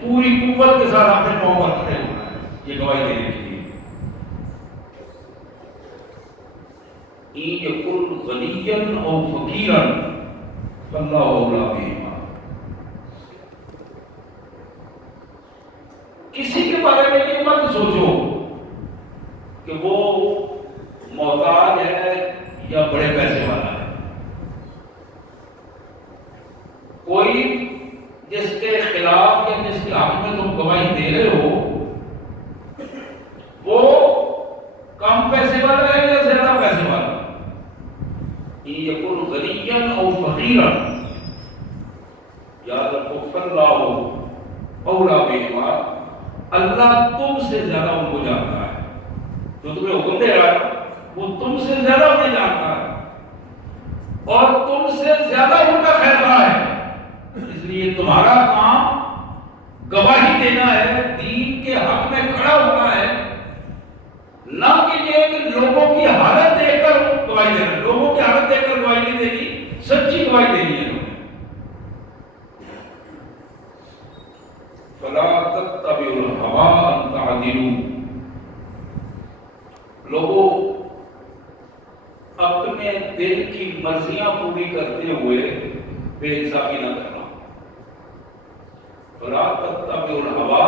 پوری قوت کے ساتھ اپنے پاؤں پر کھڑے ہونا ہے یہ گواہی دینے کے لیے. یکن غنیا او فقیرا فاللہ اولی بہما. کسی کے بارے میں یہ مت سوچو کہ وہ محتاج ہے یا بڑے پیسے والا ہے. کوئی جس کے خلاف یا جس کے حق میں تم گواہی دے رہے ہو وہ کم پیسے والا ہے یا زیادہ پیسے والا. یکن غنیا او فقیرا یاد رکھو فاللہ اولی بہما. اللہ تم سے زیادہ ان کو جانتا ہے. جو تمہیں حکم دے رہا ہے وہ تم سے زیادہ انہیں جانتا ہے اور تم سے زیادہ ان کا خیر خواہ ہے. اس لیے تمہارا کام گواہی دینا ہے, دین کے حق میں کھڑا ہونا ہے, نہ کہ یہ کہ لوگوں کی حالت دیکھ کر گواہی دینا. لوگوں کی حالت دیکھ کر گواہی نہیں دینی, سچی گواہی دینی ہے. فلا تتبعوا الهوى ان تعدلوا. لوگوں اپنے دل کی مرضیاں پوری کرتے ہوئے بے انصافی نہ کرنا. فلا تتبعوا الهوى,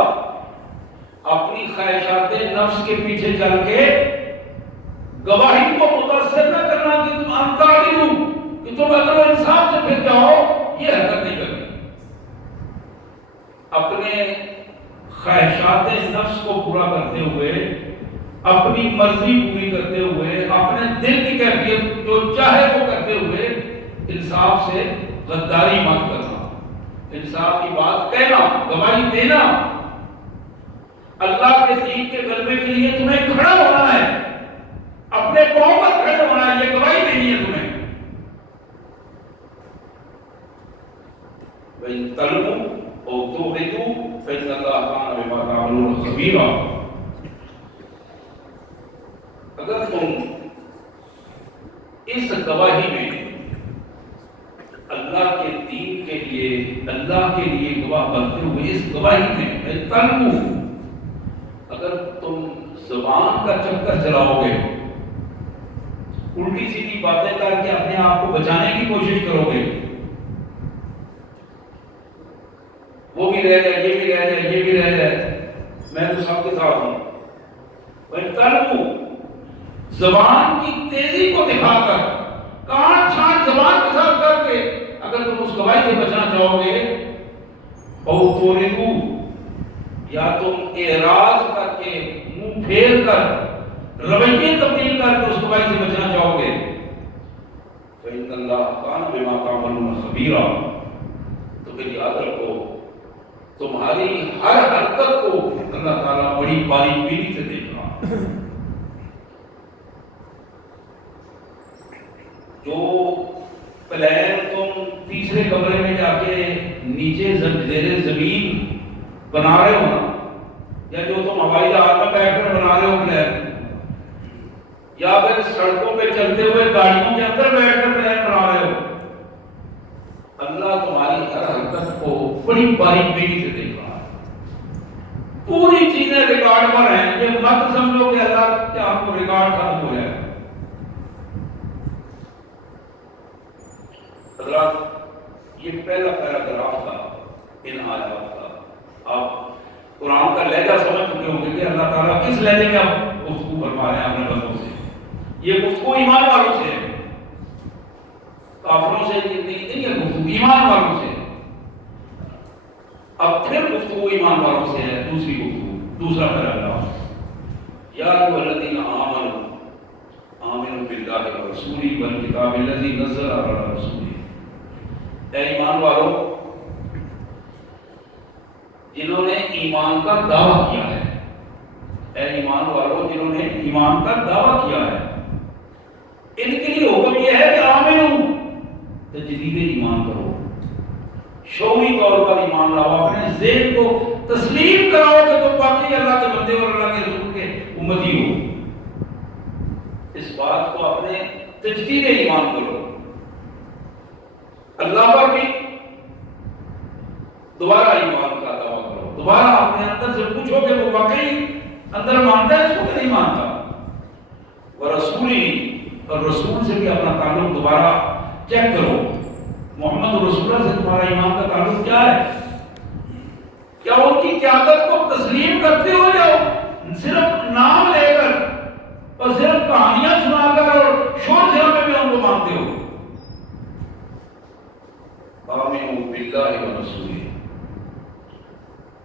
اپنی خواہشات نفس کے پیچھے چل کے گواہی کو متاثر نہ کرنا کہ تم ان تعدلوا, کہ تم عدل و انصاف سے پھر جاؤ. یہ حرکت نہیں کرنی. اپنے خواہشات نفس کو پورا کرتے ہوئے, اپنی مرضی پوری کرتے ہوئے, اپنے دل کی کیفیت جو چاہے وہ کرتے ہوئے انصاف سے غداری مت کرنا. انصاف کی بات کہنا, گواہی دینا. اللہ کے دین کے غلبے کے لیے تمہیں کھڑا ہونا ہے, اپنے پاؤں پر کھڑے ہونا ہے. یہ گواہی دینی ہے تمہیں. وَإِن تَلْوُوا او تُعْرِضُوا فَإِنَّ اللَّهَ كَانَ بِمَا تَعْمَلُونَ خَبِيرًا. اگر تم اس گواہی میں اللہ کے دین کے لیے, اللہ کے لیے گواہ بنتے ہوئے اس گواہی میں تلوو, اگر تم زبان کا چکر چلاؤ گے, الٹی سیدھی باتیں کر کے اپنے آپ کو بچانے کی کوشش کرو گے, وہ بھی رہ جائے, یہ بھی رہ جائے, یہ بھی رہ جائے, میں تو سب کے ساتھ ہوں. تلوو, زبان کی تیزی کو دکھا کر, کاٹ چھانٹ زبان کے ساتھ کر کے اگر تم اس گواہی سے بچنا چاہو گے, او تورثو, یا تم اعراض کر کے, منہ پھیر کر, رویے تبدیل کر کے اس گواہی سے بچنا چاہو گے, فإن اللہ کان بما تعملون خبیرا. تو پھر یاد رکھو تمہاری ہر حرکت کو اللہ تعالیٰ بڑی باریک بینی سے دیکھ رہا. جو پلان تم تیسرے کمرے میں جا کے نیچے زیر زمین بنا رہے ہو نا, یا جو تم ہوائی جہاز میں بیٹھ کر بنا رہے ہو پلان, یا پھر سڑکوں پہ چلتے ہوئے گاڑیوں کے اندر بیٹھ کر پلان بنا رہے ہو, اللہ تمہاری ہر حرکت کو بڑی باریک بینی سے دیکھ رہا ہے. پوری چیزیں ریکارڈ پر ہیں. یہ مت سمجھو کہ اللہ کے ہم کو ریکارڈ ختم ہو جائے. حضرات, یہ پہلا پیراگراف تھا ان آیات کا. آپ قرآن کا لہجہ سمجھ چکے ہوں گے کہ اللہ تعالیٰ کس لہجے میں آپ گفتگو فرما رہے ہیں اپنے بندوں سے. یہ گفتگو ایمان والوں سے ہے, کافروں سے نہیں ہے گفتگو, ایمان والوں سے. اب پھر گفتگو ایمان والوں سے ہے. دوسری گفتگو, دوسرا پیراگراف, یا ایھا الذین آمنوا آمنوا باللہ ورسولہ والکتاب الذی نزل علی رسولہ. اے ایمان والوں جنہوں نے ایمان کا دعویٰ کیا ہے, اے ایمان والوں جنہوں نے ایمان کا دعویٰ کیا ہے, ان کے لیے حکم یہ ہے کہ آمنو, تجدید ایمان کرو, شعوری طور پر ایمان لاؤ, اپنے ذہن کو تسلیم کراؤ کہ تم باقی اللہ کے بندے اور اللہ کے رسول کے امتی ہو. اس بات کو اپنے تجدید ایمان کرو. اللہ پر بھی دوبارہ ایمان کا دعویٰ کرو, دوبارہ اپنے اندر سے پوچھو کہ وہ واقعی اندر مانتا ہے اس کو کہ نہیں مانتا. ورسولی، اور رسول سے بھی اپنا تعلق دوبارہ چیک کرو. محمد رسول اللہ سے تمہارا ایمان کا تعلق کیا ہے؟ کیا ان کی قیادت کو تسلیم کرتے ہو یا صرف نام لے کر اور صرف کہانیاں سنا کر اور شور شرابے میں ان کو مانتے ہو؟ آمنوا باللہ ورسولہ،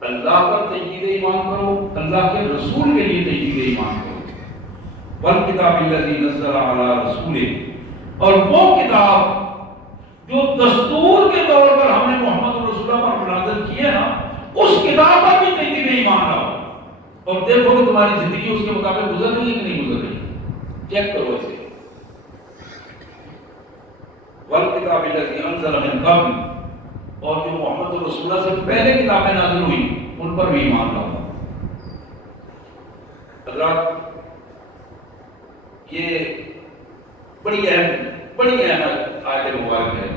اللہ پر تجدید ایمان کرو، اللہ کے رسول کے لیے تجدید ایمان کرو. والکتاب الذی نزل علی رسولہ، اور وہ کتاب جو دستور کے طور پر ہم نے محمد رسول اللہ پر نازل کی ہے نا، اس کتاب پر بھی تجدید ایمان لاؤ اور دیکھو کہ تمہاری زندگی اس کے مطابق گزر رہی ہے کہ نہیں گزر رہی. چیک کرو اسے. والکتاب الذی انزل من قبل، اور جو محمد رسول اللہ سے پہلے کتابیں نازل ہوئی ان پر بھی ایمان لاؤ. حضرات یہ بڑی اہم آیت مبارک ہے.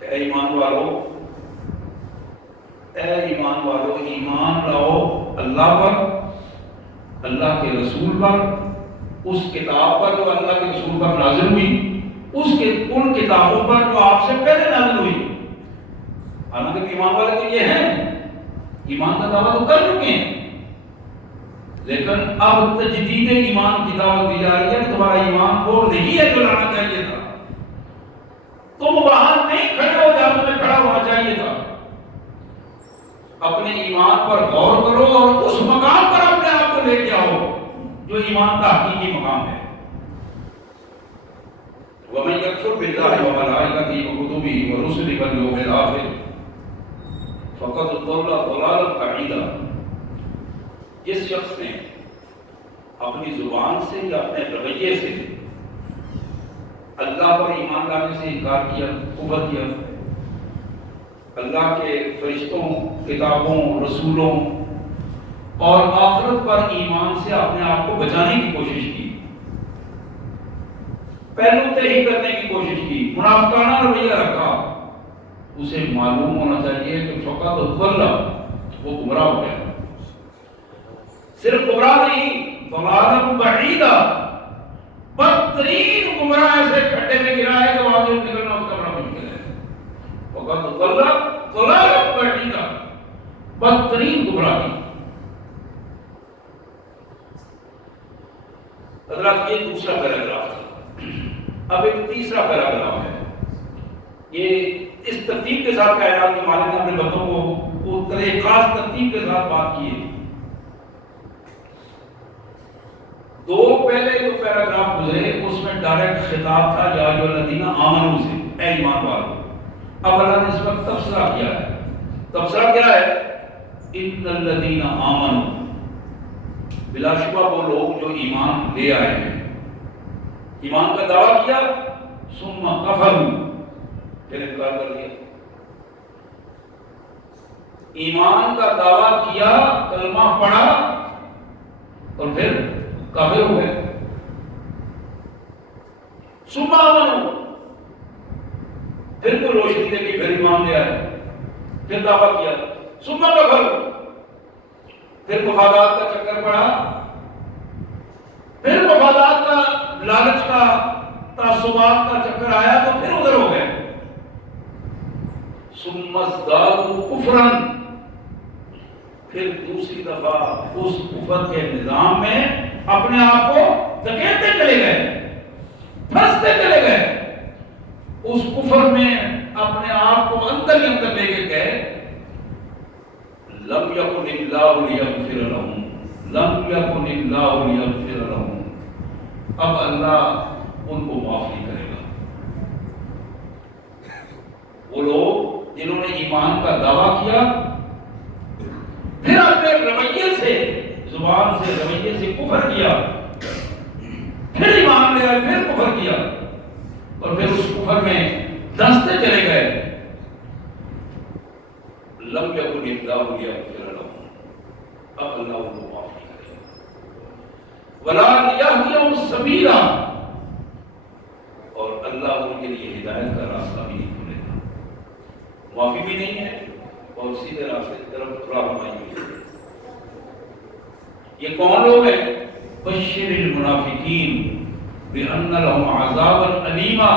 اے ایمان والو ایمان لاؤ اللہ پر، اللہ کے رسول پر، اس کتاب پر جو اللہ کے رسول پر نازل ہوئی، ان کتابوں پر جو آپ سے پہلے نازل ہوئی. حالانکہ ایمان والے تو یہ ہیں، ایمان کا دعویٰ تو کر چکے ہیں، لیکن اب تجدید ایمان کی دعوت دی جا رہی ہے کہ تمہارا ایمان وہ نہیں ہے جو لانا چاہیے تھا. تم وہاں نہیں کھڑے ہو جہاں تمہیں کھڑا ہونا چاہیے تھا. اپنے ایمان پر غور کرو اور اس مقام پر اپنے آپ کو لے کے آؤ جو ایمان کا حقیقی مقام ہے. وَمَن يَكْفُرْ بِاللَّهِ وَمَلَائِكَتِهِ وَكُتُبِهِ وَرُسُلِهِ وَالْيَوْمِ الْآخِرِ فَقَدْ ضَلَّ ضَلَالًا بَعِيدًا. جس شخص نے اپنی زبان سے یا اپنے رویے سے اللہ پر ایمان لانے سے انکار کیا، کفر کیا، اللہ کے فرشتوں، کتابوں، رسولوں اور آخرت پر ایمان سے اپنے آپ کو بچانے کی کوشش کی، پہلو تہی کرنے کی کوشش کی، منافقانہ رویہ رکھا، اسے معلوم ہونا چاہیے کہ فقط ضل، وہ گمراہ ہو گیا. صرف گمراہ نہیں، ضلالًا بعیدا، بدترین گمراہ ایسے کھڈے میں گرا ہے کہ وہاں سے نکلنا اس کا بڑا مشکل ہے. فقط ضل ضلالًا بعیدا، بدترین گمراہی. حضرات یہ دوسرا پیراگراف تھا. اب ایک تیسرا پیراگراف ہے. یہ اس ترتیب کے ساتھ کائنات کے مالک نے اپنے بندوں کو ایک خاص ترتیب کے ساتھ بات کی ہے. دو پہلے جو پیراگراف گزرے اس میں ڈائریکٹ خطاب تھا یا ایھا الذین آمنوا سے، اے ایمان والو. اب اللہ نے اس وقت تبصرہ کیا ہے. تبصرہ کیا ہے؟ ان الذین آمنوا، بلا شبہ وہ لوگ جو ایمان لے آئے ہیں، ایمان کا دعویٰ کیا، ثم کفروا، پھر انکار کر دیا. ایمان کا دعویٰ کیا، کلمہ پڑھا اور پھر کافر ہو گئے. ثم آمنوا، پھر کوئی روشنی دیکھی، پھر ایمان لے آئے، پھر دعویٰ کیا. ثم کفروا، پھر مفادات کا چکر پڑا، پھر مفادات کا، لالچ کا، تعصبات کا چکر آیا تو پھر ادھر ہو گئے. ثم ازدادوا کفرا، پھر دوسری دفعہ اس کفر کے نظام میں اپنے آپ کو دھکیلتے چلے گئے، پھنستے چلے گئے، اس کفر میں اپنے آپ کو اندر ہی اندر لے کے گئے. لم یکن اللہ لیغفر لہم، لم یکن اللہ لیغفر لہم، اب اللہ ان کو معاف نہیں کرے گا. وہ لوگ جنہوں نے ایمان کا دعویٰ کیا، پھر اپنے رویے سے، زبان سے، رویے سے کفر کیا، پھر ایمان لے آئے، پھر کفر کیا اور پھر اس کفر میں دھنستے چلے گئے. لم یکن اللہ لیغفر لہم، اب اللہ ان کو معاف نہیں کرے گا. ولا لیہدیہم سبیلا، اور اللہ ان کے لیے ہدایت کا راستہ بھی نہیں کھولے گا. معافی بھی نہیں ہے اور سیدھے راستے کی طرف رہنمائی ہوئی۔ یہ کون لوگ ہیں؟ بشر المنافقین بأن لهم عذابا الیما،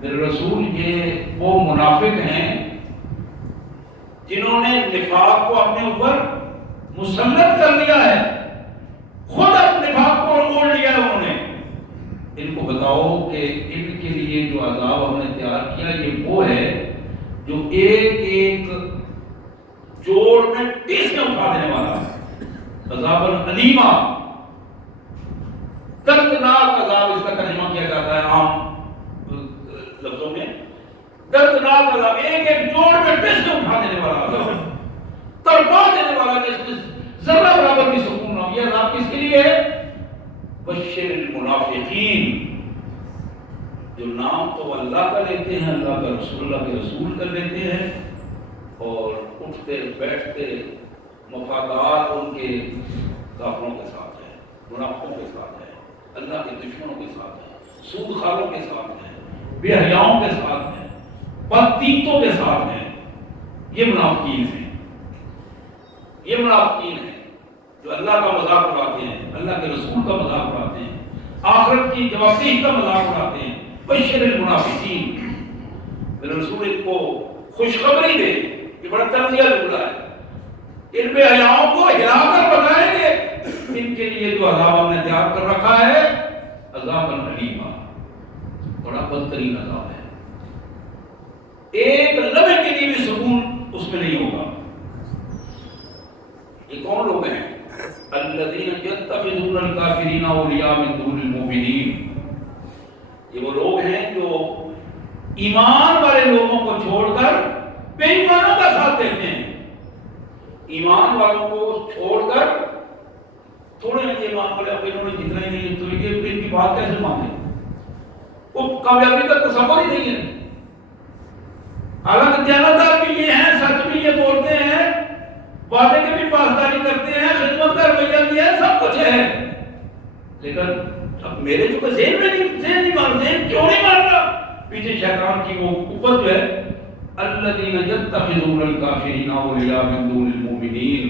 میرے رسول یہ وہ منافق ہیں جنہوں نے نفاق کو اپنے اوپر مسلط کر لیا ہے، خود اپنے نفاق کو اوڑھ لیا ہے انہوں نے۔ ان کو بتاؤ کہ ان کے لیے جو عذاب ہم نے تیار کیا یہ وہ ہے جو ایک ایک جوڑ میں ٹیسے اٹھا دینے والا ہے۔ عذاب الیما، دردناک عذاب، اس کا ترجمہ کیا جاتا ہے عام لفظوں میں دردناک عذاب، ایک ایک جوڑ میں ٹیسے اٹھا دینے والا عذاب، تڑپا دینے والا، جس میں ذرہ برابر بھی سکون نہ ہو۔ یہ عذاب کس کے لیے ہے؟ بشر المنافقین، جو نام تو اللہ کا لیتے ہیں، اللہ کا رسول، اللہ کے رسول کا لیتے ہیں، اور اٹھتے بیٹھتے مفادات ان کے کافروں کے ساتھ ہیں، منافقوں کے ساتھ ہیں، اللہ کے دشمنوں کے ساتھ ہیں، سود خاروں کے ساتھ ہیں، بے حیاؤں کے ساتھ ہیں، بدتیتوں کے ساتھ ہیں۔ یہ منافقین ہیں، یہ منافقین ہیں جو اللہ کا مذاق اڑاتے ہیں، اللہ کے رسول کا مذاق اڑاتے ہیں، آخرت کی جوابدہی کا مذاق اڑاتے ہیں۔ بشر المنافقین، میرے رسول ان کو خوشخبری دے، یہ بڑا تنزیہ جملہ ہے، ان بے حیاؤں کو ہلا کر بتائیں گے ان کے لیے جو عذاب ہم نے تیار کر رکھا ہے عذاب الیما، بڑا بدترین عذاب ہے، ایک لمحے کے لیے بھی سکون اس میں نہیں ہوگا۔ یہ کون لوگ ہیں؟ الذین یتخذون الکافرین اولیاء من دون المؤمنین، یہ وہ لوگ ہیں جو ایمان والے لوگوں کو چھوڑ کر بے ایمانوں کا ساتھ دیتے ہیں۔ ایمان والوں کو چھوڑ کر تھوڑے ایمان والے اپنے انہوں نے جتنا ہی نہیں، تو یہ ان کی بات کیسے مانیں؟ وہ کامیابی کا تصور ہی نہیں ہے۔ حالانکہ دیانتدار بھی یہ ہیں، سچ بھی یہ بولتے ہیں، وعدے کی بھی پاسداری کرتے ہیں، خدمت کا رویہ بھی ہے، سب کچھ ہے، لیکن اب میرے جو ذہن میں نہیں، ذہن نہیں مان، ذہن کیوں نہیں مان رہا؟ پیچھے شیطان کی وہ قوت جو ہے، الذین یتخذون الکافرین اولیاء من دون المؤمنین،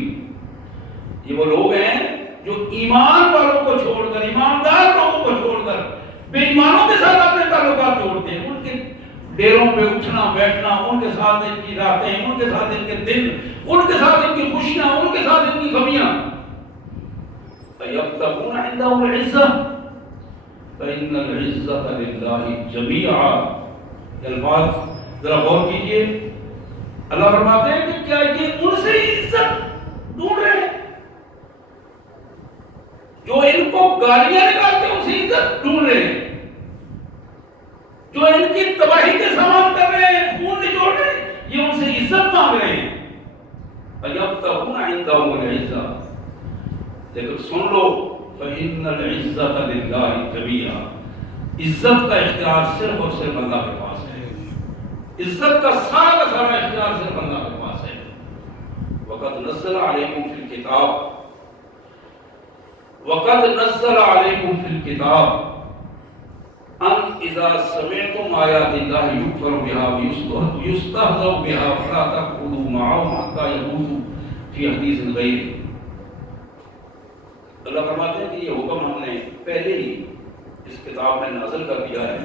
یہ وہ لوگ ہیں جو ایمان والوں کو چھوڑ کر، ایماندار لوگوں کو چھوڑ کر بے ایمانوں کے ساتھ اپنے تعلقات جوڑتے ہیں، ان کے ڈیروں پہ اٹھنا بیٹھنا، ان کے ساتھ ان کی راتیں، ان کے ساتھ ان کے دن، ان کے ساتھ ان کی خوشیاں، ان کے ساتھ ان کی غمیاں۔ فَيَبْتَغُونَ عِندَهُمُ الْعِزَّةَ فَإِنَّ الْعِزَّةَ لِلَّهِ جَمِيعًا۔ یہ الفاظ ذرا غور کیجئے، اللہ فرماتے ہیں کہ کیا یہ ان سے عزت ڈھونڈ رہے ہیں جو ان کو گالیاں نکالتے ہیں، ان سے عزت ڈھونڈ رہے ہیں، جو ان کی تباہی کے سامان کر رہے ہیں، خون نچوڑ رہے ہیں، یہ ان سے عزت مانگ رہے ہیں۔ فَيَبْتَغُونَ عِندَهُمُ الْعِزَّةَ، لیکن سن لو، فَإِنَّ الْعِزَّةَ لِلَّهِ جَمِيعًا، عزت کا اختیار صرف اور صرف اللہ کے پاس ہے، عزت کا سارا اختیار صرف اللہ کے پاس ہے۔ وَقَدْ نَزَّلَ عَلَيْكُمْ فِي الْكِتَابِ وَقَدْ نَزَّلَ عَلَيْكُمْ فِي الْكِتَابِ أَنْ إِذَا سَمِعْتُمْ آيَاتِ اللَّهِ يُكْفَرُ بِهَا وَيُسْتَهْزَأُ بِهَا فَلَا تَقْعُدُوا مَعَهُمْ حَتَّى يَخُوضُوا فِي حَدِيثٍ غَيْرِهِ۔ اللہ فرماتے ہیں کہ یہ حکم ہم نے پہلے ہی اس کتاب میں نازل کر دیا ہے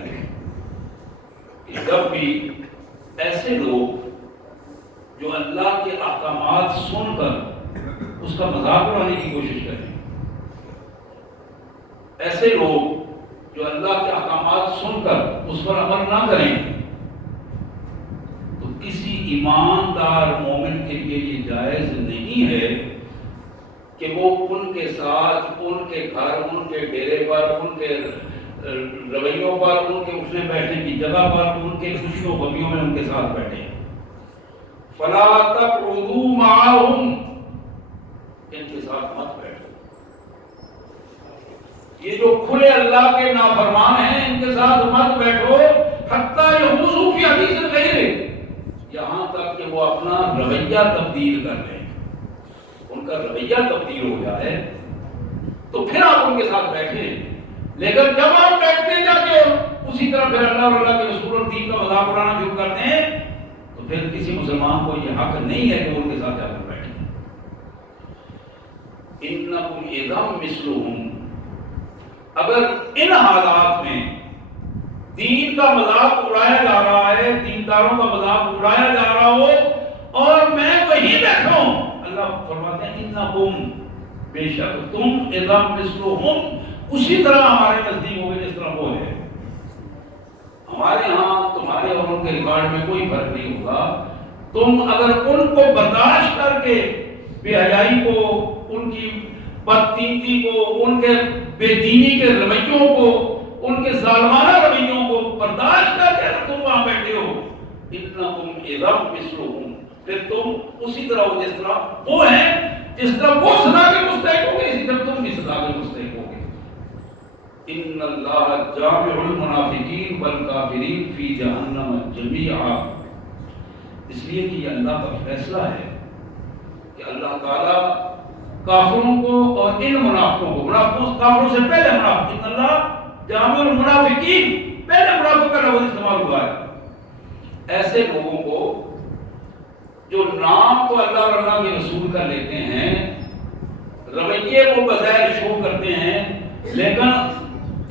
کہ جب بھی ایسے لوگ جو اللہ کے احکامات سن کر اس کا مذاق اڑانے کی کوشش کریں، ایسے لوگ جو اللہ کے احکامات سن کر اس پر عمل نہ کریں، تو کسی ایماندار مومن کے لیے یہ جائز نہیں ہے کہ وہ ان کے ساتھ، ان کے گھر، ان کے ڈیرے پر، ان کے رویوں پر، ان کے اٹھنے بیٹھنے کی جگہ پر، ان کے خوشیوں غمیوں میں ان کے ساتھ بیٹھے۔ فلا تقعدوا معهم، ان کے ساتھ مت بیٹھو۔ یہ جو کھلے اللہ کے نافرمان ہیں، ان کے ساتھ مت بیٹھو، حتیٰ یخوضوا فی حدیث غیرہ، یہاں تک کہ وہ اپنا رویہ تبدیل کر لیں، ان کا رویہ تبدیل ہو جائے تو پھر آپ ان کے ساتھ بیٹھیں۔ لیکن جب آپ بیٹھتے جاتے ہو اسی طرح پھر اللہ اور اللہ کے رسول اور دین کا مذاق اڑانا شروع کرتے ہیں، تو پھر کسی مسلمان کو یہ حق نہیں ہے کہ وہ ان کے ساتھ جا کر بیٹھے. انکم اذا مثلہم، اگر ان حالات میں دین کا مذاق اڑایا جا رہا ہے، دینداروں کا مذاق اڑایا جا رہا ہو اور میں وہیں بیٹھا ہوں، اللہ فرماتے ہیں انکم، بے شک تم اذا مثلہم اسی طرح ہمارے نزدیک ہوگے جس طرح وہ ہے. ہمارے ہاں تمہارے اور ان کے ریکارڈ میں کوئی فرق نہیں ہوگا. تم اگر ان کو برداشت کر کے بے حیائی کو، ان کی بدتمیزی کو، ان کے بے دینی کے رویوں کو، ان کے ظالمانہ رویوں کو برداشت کر کے اگر تم وہاں بیٹھے ہو، انکم اذا مثلہم، پھر تم اسی طرح ہو جس طرح وہ ہیں. جس طرح وہ سزا کے مستحق ہو گے اسی طرح تم بھی سزا کے مستحق ہو گے. ان اللہ جامع المنافقین والکافرین فی جہنم جمیعا، اس لیے کہ یہ اللہ کا فیصلہ ہے کہ اللہ تعالیٰ کافروں کو اور ان منافقوں کو، منافقوں کافروں سے پہلے منافق، ان اللہ جامع المنافقین، پہلے منافق کا لفظ استعمال ہوا ہے. ایسے لوگوں کو جو نام تو اللہ اور اللہ کے رسول کا لیتے ہیں، رویے وہ بظاہر شو کرتے ہیں، لیکن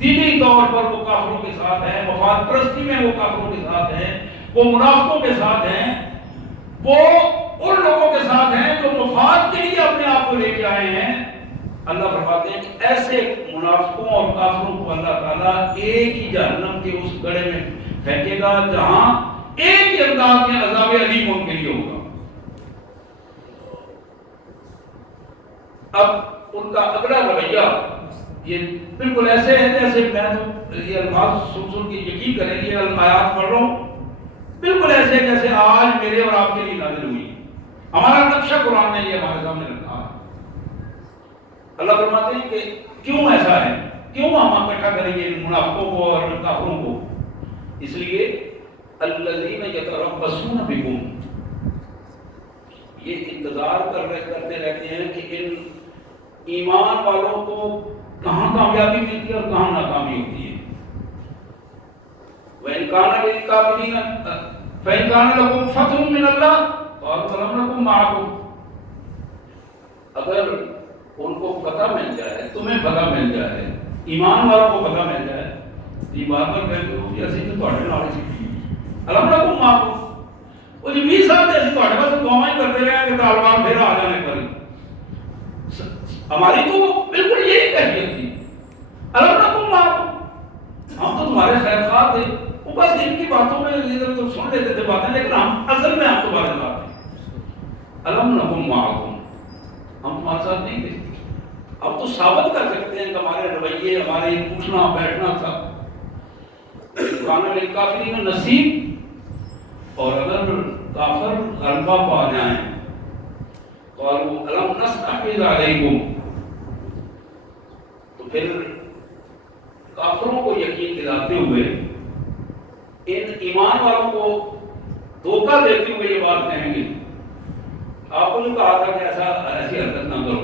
دینی طور پر وہ کافروں کے ساتھ ہیں، مفاد پرستی میں وہ کافروں کے ساتھ ہیں، وہ منافقوں کے ساتھ ہیں، وہ ان لوگوں کے ساتھ ہیں جو مفاد کے لیے اپنے آپ کو لے کے آئے ہیں. اللہ فرماتے ہیں کہ ایسے منافقوں اور کافروں کو اللہ تعالیٰ ایک ہی جہنم کے اس گڑھے میں پھینکے گا جہاں ایک ہی انداز میں عذاب علیم ان کے لیے ہوگا. اب ان کا اگلا رویہ یہ بالکل ایسے ہے جیسے میں تو یہ الفاظ سن کے یقین کریں، یہ آیات پڑھ رہا ہوں بالکل ایسے جیسے آج میرے اور آپ کے لیے نازل ہوئی. ہمارا نقشہ قرآن نے یہ ہمارے سامنے رکھا ہے. اللہ فرماتے ہیں کہ کیوں ایسا ہے، کیوں ہم اکٹھا کریں گے منافقوں کو اور کافروں کو؟ اس لیے الذین یتربصون بکم، یہ انتظار کرتے رہتے ہیں کہ ان ایمان والوں کو کہاں کامیابی ملتی ہے اور کہاں ناکامی ہوتی ہے. وَإِنْ كَانَ لِلْكَافِرِينَ فَإِنْ كَانَ لَكُمْ فَتْحٌ مِّنَ اللَّهِ قَالُوا أَلَمْ نَكُن مَّعَكُمْ، اگر ان کو فتح مل جائے، تمہیں فتح مل جائے، ایمان والوں کو فتح مل جائے، یہ بات پر کہتے ہو کہ اسی تو تھوڑے نال سی أَلَمْ نَكُن مَّعَكُمْ، وہ جو 20 سال سے تھوڑے پاس دعائیں کرتے رہے کہ طالبان پھر آ جانے پر. ہماری تو بالکل یہی کیفیت تھی، أَلَمْ نَكُن مَّعَكُمْ، ہم تو تمہارے خیر خواہ تھے. وہ بس ان کی باتوں میں ادھر تو سن لیتے تھے باتیں، لیکن ہم اصل میں ہم تمہارے ساتھ تھے. أَلَمْ نَكُن مَّعَكُمْ، ہم تمہارے ساتھ نہیں تھے. اب تو ثابت کر سکتے ہیں کہ ہمارے رویے، ہمارے اٹھنا بیٹھنا تھا. کان للکافرین نصیب، اور اگر کافر غلبہ پا جائیں قالوا ألم نستحوذ علیکم، تو پھر کافروں کو یقین دلاتے ہوئے ان ایمان والوں کو دھوکہ دیتے ہوئے یہ بات کہیں گے. آپ کو جو کہا تھا کہ ایسی حرکت نہ کرو،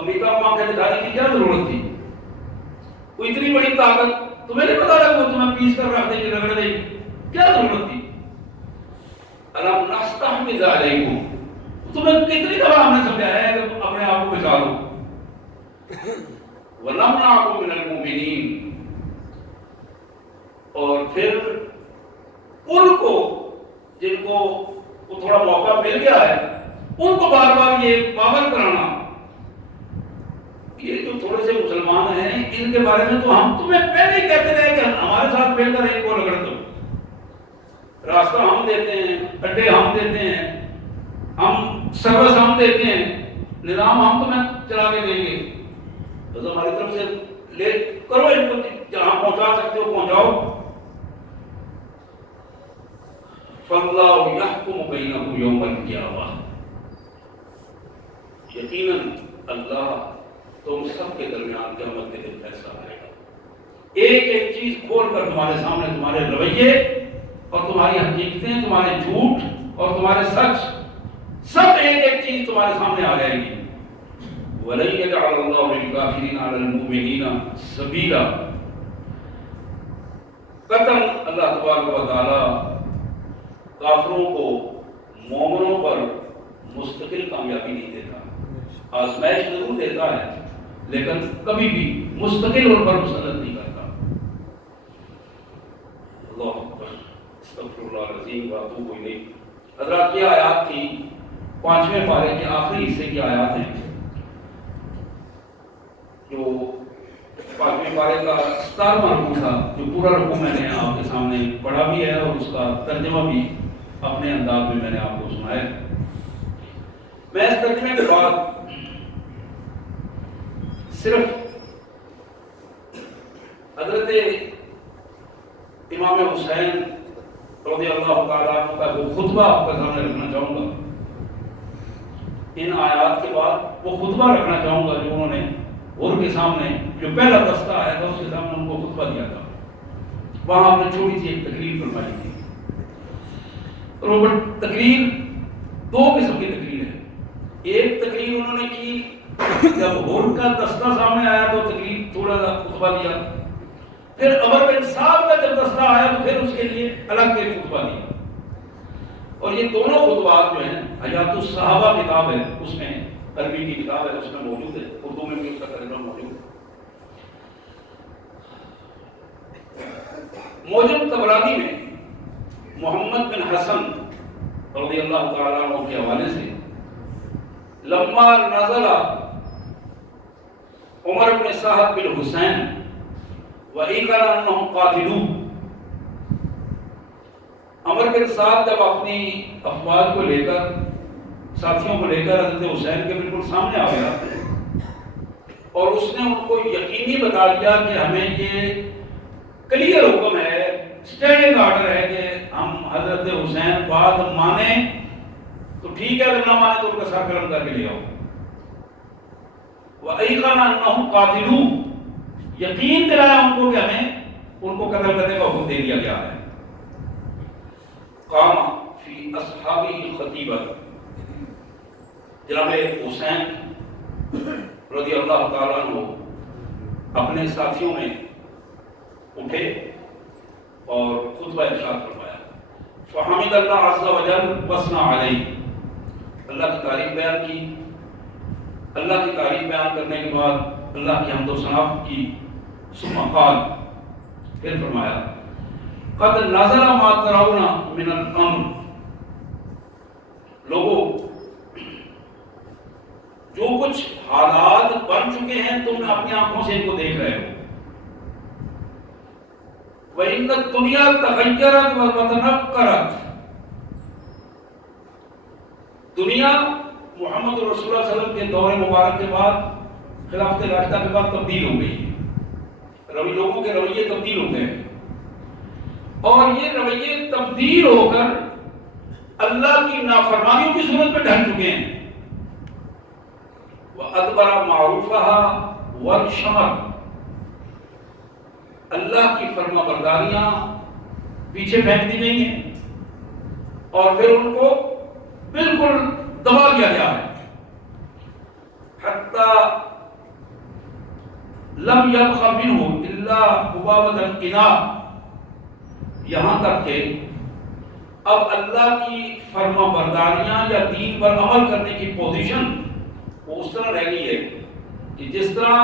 امریکہ کو آنکھیں دکھانے کی کیا ضرورت تھی؟ کوئی اتنی بڑی طاقت تمہیں نہیں پتا لگا وہ تمہیں پیس کر رکھ دے گی، رگڑ دے گی، کیا ضرورت تھی؟ أَلَمْ نَسْتَحْوِذْ عَلَيْكُمْ، تمہیں کتنی دفعہ ہم نے سمجھایا ہے کہ اپنے آپ کو بچا لو. وَنَمْنَعْكُمْ مِنَ الْمُؤْمِنِينَ، اور پھر ان کو جن کو تھوڑا موقع مل گیا ہے ان کو بار بار یہ پابند کرانا. یہ جو تھوڑے سے مسلمان ہیں ان کے بارے میں تو ہم تمہیں پہلے ہی کہتے رہے کہ ہمارے ساتھ مل کر ایک کو رگڑ دو. راستہ ہم دیتے ہیں، اڈے ہم دیتے ہیں، ہم سروس ہم دیتے ہیں، نظام ہم تمہیں چلا کے دیں گے، بس ہماری طرف سے لے کرو، ان کو جہاں پہنچا سکتے ہو پہنچاؤ. فَاللَّهُ يَحْكُمُ بَيْنَكُمْ يَوْمَ الْقِيَامَةِ، یقیناً اللہ تم سب کے درمیان قیامت کے دن فیصلہ کرے گا. ایک ایک چیز کھول کر تمہارے سامنے، تمہارے رویے اور تمہاری حقیقتیں، تمہارے جھوٹ اور تمہارے سچ، سب ایک ایک چیز تمہارے سامنے آ جائے گی. وَلَن يَجْعَلَ اللَّهُ لِلْكَافِرِينَ عَلَى الْمُؤْمِنِينَ سَبِيلًا، قطعاً اللہ تبارک و تعالیٰ کافروں کو مومنوں پر مستقل کامیابی نہیں دیتا، آزمائش ضرور دیتا ہے لیکن کبھی بھی مستقل اور پر مسلط نہیں کرتا۔ اللہ اکبر، استغفر اللہ العظیم واتوب الیہ۔ حضرات یہ آیات تھی 5ویں پارے کے آخری حصے کی آیات ہیں، جو 5ویں پارے کا 17واں رکوع تھا، جو پورا رکوع میں نے آپ کے سامنے پڑھا بھی ہے اور اس کا ترجمہ بھی اپنے انداز میں میں نے آپ کو سنایا۔ میں اس ترجمے کے بعد صرف حضرت امام حسین رضی اللہ تعالیٰ عنہ کا وہ خطبہ آپ کے سامنے رکھنا چاہوں گا۔ ان آیات کے بعد وہ خطبہ رکھنا چاہوں گا جو انہوں نے اور کے سامنے، جو پہلا دستہ آیا تھا اس کے سامنے ان کو خطبہ دیا تھا، وہاں آپ نے چھوٹی سی ایک تقریر فرمائی تھی۔ اور وہ تقریر 2 قسم کی تقریر ہے۔ ایک تقریر انہوں نے کی جب ہور کا دستہ سامنے آیا تو تقریر تھوڑا سا خطبہ دیا، پھر امر بن صاحب کا جب دستہ آیا تو پھر اس کے لیے الگ سے خطبہ دیا۔ اور یہ دونوں خطبات جو ہیں، حیات الصحابہ کتاب ہے، اس میں عربی کی کتاب ہے، اس میں موجود ہے، اردو میں بھی اس کا ترجمہ موجود ہے۔ موجب طبرانی میں محمد بن حسن رضی اللہ تعالیٰ عنہ کے حوالے سے لما نزل عمر بن صاحب بن حسین وَإِقَلَ أَنَّهُمْ قَاتِلُوهُ، عمر بن صاحب جب اپنی افواج کو لے کر، ساتھیوں کو لے کر حضرت حسین کے بالکل سامنے آ گیا اور اس نے ان کو یقینی بتا دیا کہ ہمیں یہ کلیئر حکم ہے، اسٹینڈنگ آرڈر ہے کہ ہم حضرت حسین بات مانیں تو ٹھیک ہے، اگر نہ مانے تو ان کا سر قلم کر کے لے آؤ۔ وَأَيْقَنَ أَنَّهُمْ قَاتِلُوهُ، یقین دلایا ان کو کہ ہمیں ان کو قتل کرنے کا حکم دے دیا گیا ہے۔ قام فی اصحابہ خطیبہ، جناب حسین رضی اللہ تعالیٰ عنہ اپنے ساتھیوں میں اٹھے اور خطبہ ارشاد فرمایا۔ فحمد اللہ عز وجل وثنى علیہ، اللہ کی تعریف بیان کی۔ اللہ کی تعریف بیان کرنے کے بعد اللہ کی حمد و ثنا کی۔ ثم قال، پھر فرمایا قد نزل ما ترون من الامر، لوگوں جو کچھ حالات بن چکے ہیں تم اپنی آنکھوں سے ان کو دیکھ رہے ہو۔ وَإِنَّ الدُّنْيَا تَغَيَّرَتْ وَتَنَكَّرَتْ، دنیا محمد رسول اللہ صلی اللہ علیہ وسلم کے دور مبارک کے بعد، خلافت راشدہ کے بعد تبدیل ہو گئی، لوگوں کے رویے تبدیل ہو گئے، اور یہ رویے تبدیل ہو کر اللہ کی نافرمانیوں کی صورت میں ڈھل چکے ہیں۔ وَأَدْبَرَ مَعْرُوفَهَا وَانْشَمَرَ، اللہ کی فرما برداریاں پیچھے پھینک دی گئی ہیں اور پھر ان کو بالکل دبا دیا گیا ہے۔ حتی لم یبق منہ الا حبابۃ الاناء، یہاں تک کہ اب اللہ کی فرما برداریاں یا دین پر عمل کرنے کی پوزیشن وہ اس طرح رہ گئی ہے کہ جس طرح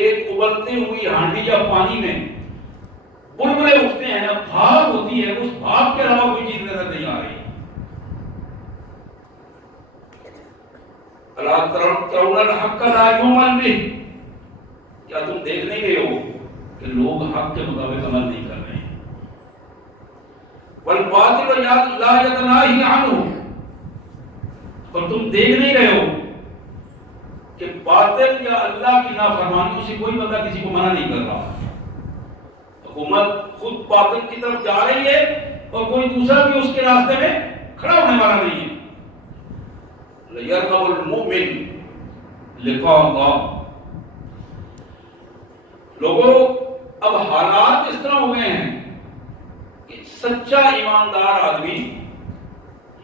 ایک ابلتی ہوئی ہانڈی یا پانی میں بلبلے اٹھتے ہیں، بھاپ ہوتی ہے، اس بھاپ کے علاوہ کوئی چیز نظر نہیں آ رہی۔ الا ترون الحق لا یعمل بہ، کیا تم دیکھ نہیں رہے ہو کہ لوگ حق کے مطابق عمل نہیں کر رہے ہیں؟ والباطل لا یتناہی عنہ، اور تم دیکھ نہیں رہے ہو کہ باطل یا اللہ کی نافرمانیوں سے کوئی بندہ کسی کو منع نہیں کر رہا۔ حکومت خود باطل کی طرف جا رہی ہے اور کوئی دوسرا بھی اس کے راستے میں کھڑا ہونے والا نہیں ہے۔ لَيَرْغَبُ الْمُؤْمِنُ لِقَاءَ اللَّهِ، لوگوں اب حالات اس طرح ہو گئے ہیں کہ سچا ایماندار آدمی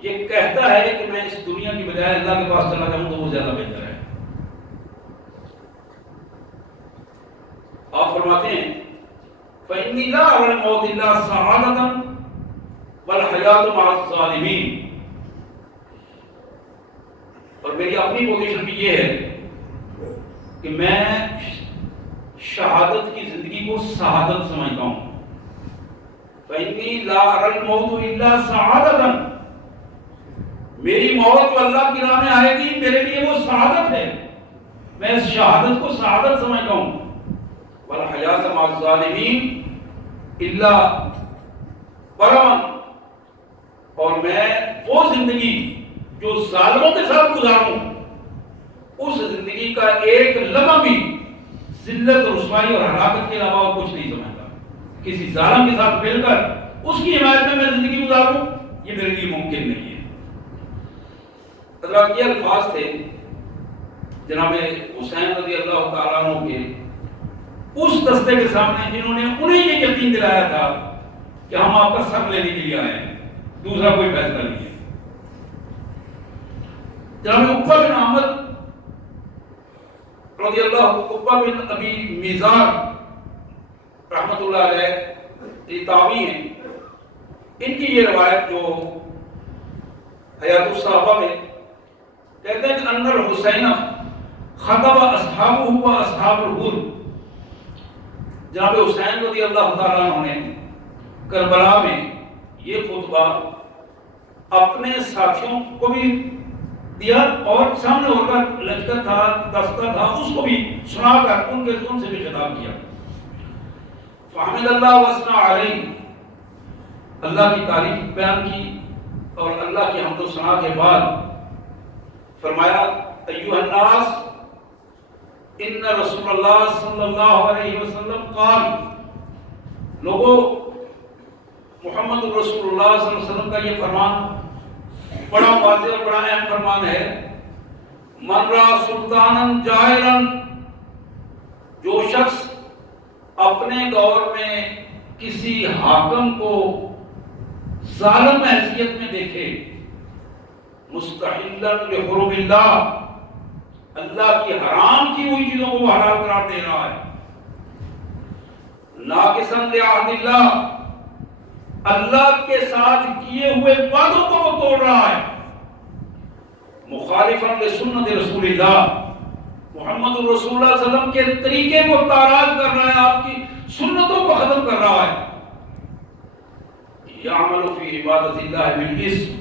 یہ کہتا ہے کہ میں اس دنیا کی بجائے اللہ کے پاس چلا جاؤں تو وہ زیادہ بہتر ہے۔ آپ فرماتے ہیں فإني لا أرى الموت إلا سعادة والحیات مع الظالمین. اور میری اپنی پوزیشن بھی یہ ہے کہ میں شہادت کی زندگی کو سعادت سمجھتا ہوں. فإني لا أرى الموت إلا سعادة، میری موت تو اللہ کی راہ میں آئے گی، میرے لیے وہ سعادت ہے، میں اس شہادت کو سعادت سمجھتا ہوں. والحیات مع الظالمین الا برما، اور میں وہ زندگی جو ظالموں کے ساتھ گزاروں اس زندگی کا ایک لمحہ بھی ذلت اور رسوائی اور ہلاکت کے علاوہ اور کچھ نہیں سمجھتا. کسی ظالم کے ساتھ مل کر اس کی حمایت میں زندگی گزاروں، یہ میرے لیے ممکن نہیں ہے. حضرات یہ الفاظ تھے جناب حسین رضی اللہ تعالیٰ عنہ کے اس دستے کے سامنے جنہوں نے انہیں یہ یقین دلایا تھا کہ ہم آپ کا سر لینے کے لیے آئے ہیں، دوسرا کوئی فیصلہ نہیں ہے. جناب عقبہ بن عامر رضی اللہ عنہ، عقبہ بن ابی میزار رحمۃ اللہ علیہ، یہ تابعی ہیں. ان کی یہ روایت جو حیات الصحابہ میں کہتے ہیں کہ ان الحسین خطب اصحابہ و اصحاب الحر، جناب حسین رضی اللہ تعالیٰ عنہ نے کربلا میں یہ خطبہ اپنے ساتھیوں کو بھی دیا اور سامنے ہو کر لشکر تھا، دستہ تھا، اس کو بھی سنا کر ان سے بھی خطاب کیا. فحمد اللہ وثنى علیہ، اللہ کی تعریف بیان کی اور اللہ کی حمد و ثنا کے بعد فرمایا ایھا الناس ان رسول اللہ صلی اللہ علیہ وسلم قال، لوگوں محمد رسول اللہ صلی اللہ علیہ وسلم کا یہ فرمان بڑا واضح اور بڑا اہم فرمان ہے. من را سلطانا جائرا، جو شخص اپنے دور میں کسی حاکم کو ظالم حیثیت میں دیکھے، مستحلا لحرم اللہ، اللہ کی حرام کی ہوئی چیزوں کو حلال قرار دے رہا ہے، ناقصا لعہد اللہ، اللہ کے ساتھ کیے ہوئے وعدوں کو وہ توڑ رہا ہے، مخالفا لسنت رسول اللہ، محمد رسول اللہ صلی اللہ علیہ وسلم کے طریقے کو تاراج کر رہا ہے، آپ کی سنتوں کو ختم کر رہا ہے. یعمل فی عبادت اللہ بالاسم،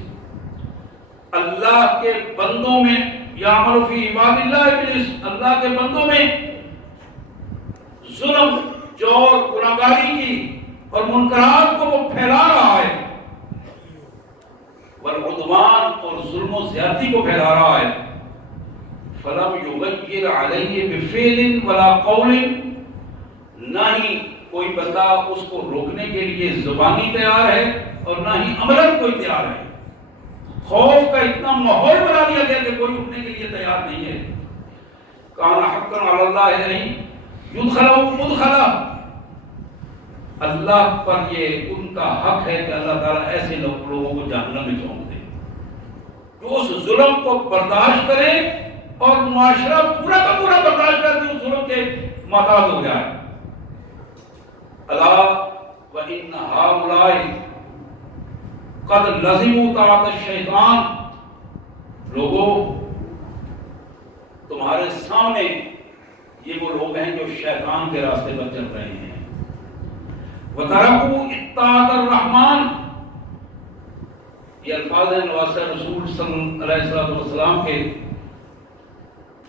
اللہ کے بندوں میں، یعمل فی عباد اللہ بالاسم، اللہ کے بندوں میں ظلم، جور، گناہگاری کی اور منکرات کو وہ پھیلا رہا ہے، والعدوان اور ظلم و زیادتی کو پھیلا رہا ہے. فلم یغیر علیہ بفعل ولا قول، نہ ہی کوئی بندہ اس کو روکنے کے لیے زبانی تیار ہے اور نہ ہی عملاً کوئی تیار ہے. خوف کا اتنا ماحول بنا دیا گیا کہ کوئی اٹھنے کے لیے تیار نہیں ہے. کان حقا علی اللہ نہیں یدخلہ مدخلہ، اللہ پر یہ ان کا حق ہے کہ اللہ تعالیٰ ایسے لوگوں کو جہنم میں جھونک دے جو اس ظلم کو برداشت کرے اور معاشرہ پورا کا پورا برداشت کر کے اس ظلم کے محتاج ہو جائے. الا وان هؤلاء قد لزموا طاعت الشیطان، لوگوں تمہارے سامنے یہ وہ لوگ ہیں جو شیطان کے راستے پر چل رہے ہیں. وَتَرَكُوا اطاعت الرحمن، یہ الفاظ ہیں نواسہ رسول صلی اللہ علیہ وسلم کے.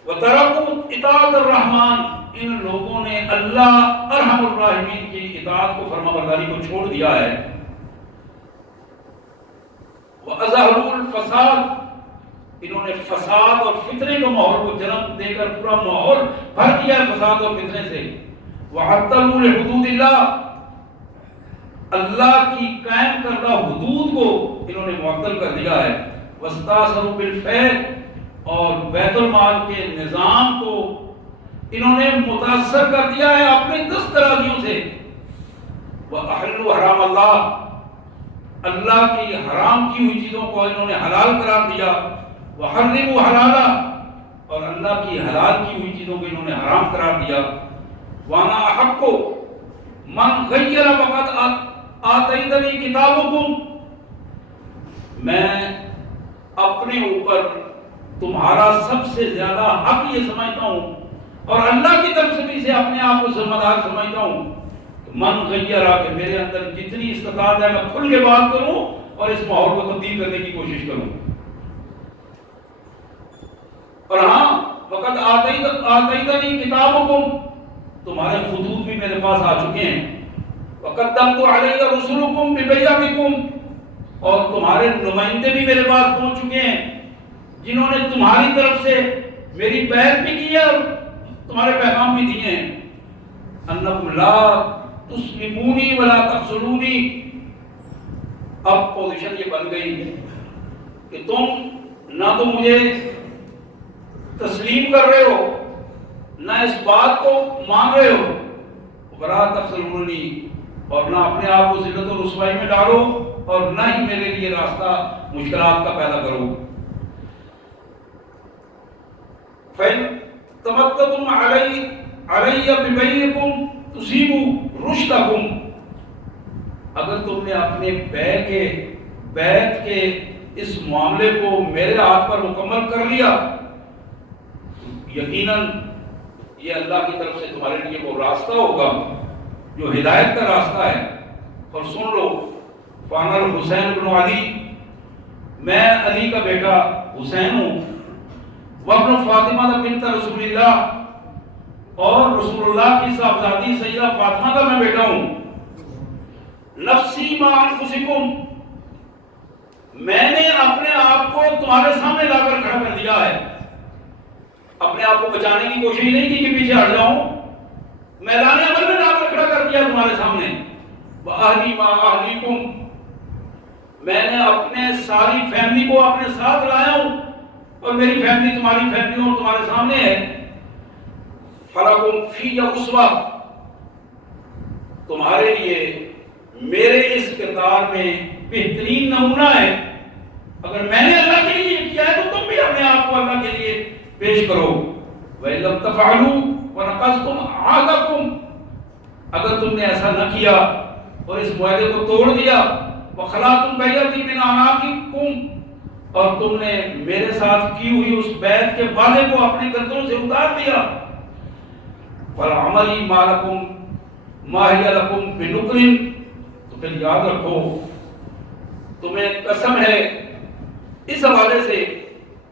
وَتَرَكُوا اطاعت الرحمن، ان لوگوں نے اللہ ارحم الراحمین کی اطاعت کو، فرما برداری کو چھوڑ دیا ہے. وَأَظْهَرُوا الْفَسَادَ، انہوں نے فساد اور فتنے کو ماحول کو جنم دے کر پورا ماحول بھر دیا ہے فساد اور فتنے سے. وَعَطَّلُوا لِحُدُودِ اللَّهِ، اللہ کی قائم کردہ حدود کو انہوں نے معطل کر دیا ہے. وَاسْتَأْثَرُوا بِالْفَیْءِ، اور بیت المال کے نظام کو انہوں نے متاثر کر دیا ہے اپنے دسترازیوں سے. وَأَحَلُّوا حرام اللہ، اللہ کی حرام کی ہوئی چیزوں کو انہوں نے حلال قرار دیا. وَحَرِّمُوا حَلَالًا، اور اللہ کی حلال کی ہوئی چیزوں کو انہوں نے حرام قرار دیا. وَأَنَا أَحَقُّ من غیر وقت آتیتنی کتابکم، میں اپنے اوپر تمہارا سب سے زیادہ حق یہ سمجھتا ہوں اور اللہ کی طرف سے بھی اسے اپنے آپ کو ذمہ دار سمجھتا ہوں، من غیرہ کہ میرے اندر جتنی استطاعت ہے میں کھل کے بات کروں اور اس ماحول کو تبدیل کرنے کی کوشش کروں۔ اور ہاں وقت آتیتنی کتابکم، تمہارے خطوط بھی میرے پاس آ چکے ہیں، وقدمت علی رسلکم ببیعتکم، اور تمہارے نمائندے بھی میرے پاس پہنچ چکے ہیں جنہوں نے تمہاری طرف سے میری بیعت بھی کی ہے اور تمہارے پیغام بھی دیے ہیں، انکم لا تسلمونی ولا تقتلونی۔ اب پوزیشن یہ بن گئی کہ تم نہ تو مجھے تسلیم کر رہے ہو نہ اس بات کو مان رہے ہو، ولا تقتلونی، اور نہ اپنے آپ کو ذلت و رسوائی میں ڈالو اور نہ ہی میرے لیے راستہ مشکلات کا پیدا کرو۔ فَإِن تَمَتَّعْتُمْ عَلَيَّ بِبَيْعِكُمْ تُصِيبُوا رُشْدَكُمْ، اگر تم نے اپنے بیعت کے اس معاملے کو میرے ہاتھ پر مکمل کر لیا، یقیناً یہ اللہ کی طرف سے تمہارے لیے وہ راستہ ہوگا جو ہدایت کا راستہ ہے۔ اور سن لو، فانا الحسین بن علی، میں علی کا بیٹا حسین ہوں، وابن فاطمہ بنت رسول اللہ، اور رسول اللہ کی صاحبزادی سیدہ فاطمہ کا میں بیٹا ہوں، نفسی مع انفسکم، میں نے اپنے آپ کو تمہارے سامنے لا کر کھڑا کر دیا ہے، اپنے آپ کو بچانے کی کوشش نہیں کی کہ پیچھے ہٹ جاؤں، میدان عمل میں لا کر کھڑا کر دیا تمہارے سامنے، وَأَهْلِي مَا أَهْلِكُمْ، میں نے اپنے ساری فیملی کو اپنے ساتھ لایا ہوں اور میری فیملی تمہاری فیملی اور تمہارے سامنے ہے، فَلَكُمْ فِيَّ أُسْوَةٌ، تمہارے لیے میرے اس کردار میں بہترین نمونہ ہے، اگر میں نے اللہ کے لیے کیا ہے تو تم بھی اپنے آپ کو اللہ کے لیے پیش کرو، وَإِن لَّمْ تَفْعَلُوا وَنَقَضْتُمْ عَهْدَكُمْ، اگر تم نے ایسا نہ کیا اور اس معاہدے کو توڑ دیا، وَخَلَعْتُمْ بَيْعَتِي مِنْ أَعْنَاقِكُمْ، اور تم نے میرے ساتھ کی ہوئی اس بیعت کے وعدے کو اپنے گردنوں سے اتار دیا، فَالْعَمَلِ مَا لَكُمْ مَا هِيَ لَكُمْ بِنُكْرٍ، تو پھر یاد رکھو تمہیں قسم ہے اس حوالے سے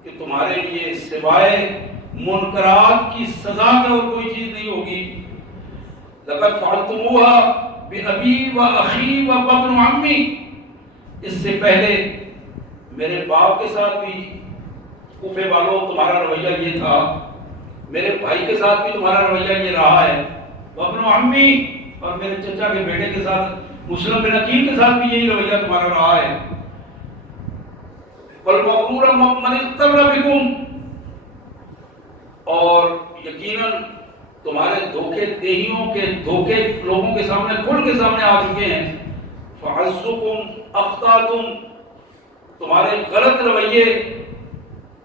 کہ تمہارے لیے سوائے منکرات کی سزا کا اور کوئی چیز نہیں ہوگی، لَقَدْ فَعَلْتُمُوهَا بِأَبِي وَأَخِي وَابْنِ عَمِّي، اس سے پہلے میرے باپ کے ساتھ بھی کوفے والوں تمہارا رویہ یہ تھا، میرے بھائی کے ساتھ بھی تمہارا رویہ یہ رہا ہے، وابن عمی، اور میرے چچا کے بیٹے کے ساتھ مسلم بن عقیل کے ساتھ بھی یہی رویہ تمہارا رہا ہے، وَالْمَغْرُورَ مَنِ اغْتَرَّ بِكُمْ، اور یقیناً تمہارے دھوکے دیہیوں کے دھوکے لوگوں کے سامنے کھل کے سامنے آ چکے ہیں، فَعَزُّكُمْ أَخْطَأْتُمْ، تمہارے غلط رویے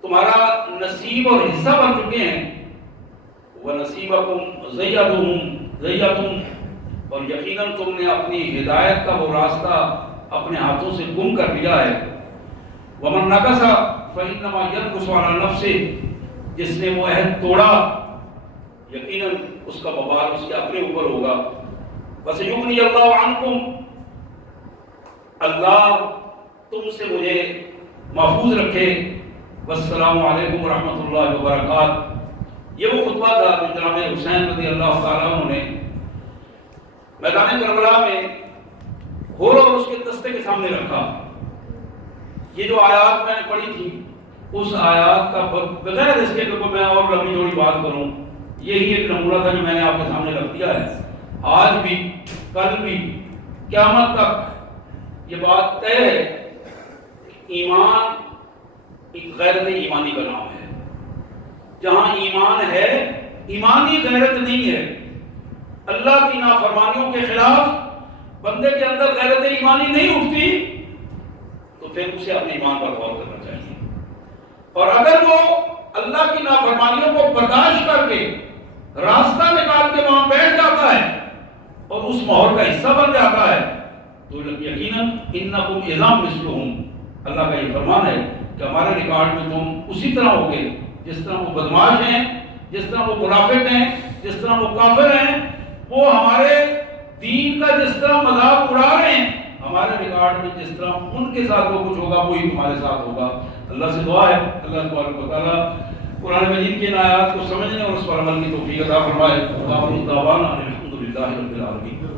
تمہارا نصیب اور حصہ بن چکے ہیں، وَنَصِيبَكُمْ ضَيَّعْتُمْ، اور یقیناً تم نے اپنی ہدایت کا وہ راستہ اپنے ہاتھوں سے گم کر لیا ہے، وَمَن نَكَثَ فَإِنَّمَا يَنكُثُ عَلَى نَفْسِهِ، جس نے وہ عہد توڑا یقیناً اس کا وبال اس کے اپنے اوپر ہوگا، وَسَيُغْنِي اللَّهُ عَنْكُمْ، اللہ تم سے مجھے محفوظ رکھے، والسلام علیکم ورحمۃ اللہ وبرکاتہ۔ یہ وہ خطبہ تھا جو جناب حسین رضی اللہ تعالیٰ عنہ نے میدان کربلا میں گھوڑ اور اس کے دستے کے سامنے رکھا۔ یہ جو آیات میں نے پڑھی تھی اس آیات کا بغیر اس کے کہ میں اور لمبی چوڑی بات کروں، یہی ایک نمونہ تھا جو میں نے آپ کے سامنے رکھ دیا ہے۔ آج بھی کل بھی قیامت تک یہ بات طے ہے، ایمان ایک غیرت ایمانی کا نام ہے۔ جہاں ایمان ہے ایمانی غیرت نہیں ہے، اللہ کی نافرمانیوں کے خلاف بندے کے اندر غیرت ایمانی نہیں اٹھتی تو پھر اسے اپنے ایمان پر غور کرنا چاہیے، اور اگر وہ اللہ کی نافرمانیوں کو برداشت کر کے راستہ نکال کے وہاں بیٹھ جاتا ہے اور اس ماحول کا حصہ بن جاتا ہے تو یقیناً انکم اذا مثلہم، اللہ کا یہ فرمان ہے کہ ہمارے ریکارڈ میں تم اسی طرح ہوگے جس طرح وہ بدماش ہیں، جس طرح وہ منافق ہیں، جس طرح وہ کافر ہیں، وہ ہمارے دین کا جس طرح مذاق اڑا رہے ہیں، ہمارے ریکارڈ میں جس طرح ان کے ساتھ جو کچھ ہوگا وہی تمہارے ساتھ ہوگا۔ اللہ سے دعا ہے اللہ تبارک و تعالیٰ قرآن مجید کی ان آیات کو سمجھنے اور اس پر عمل کی توفیق عطا فرمائے۔ الحمد للہ رب العالمین۔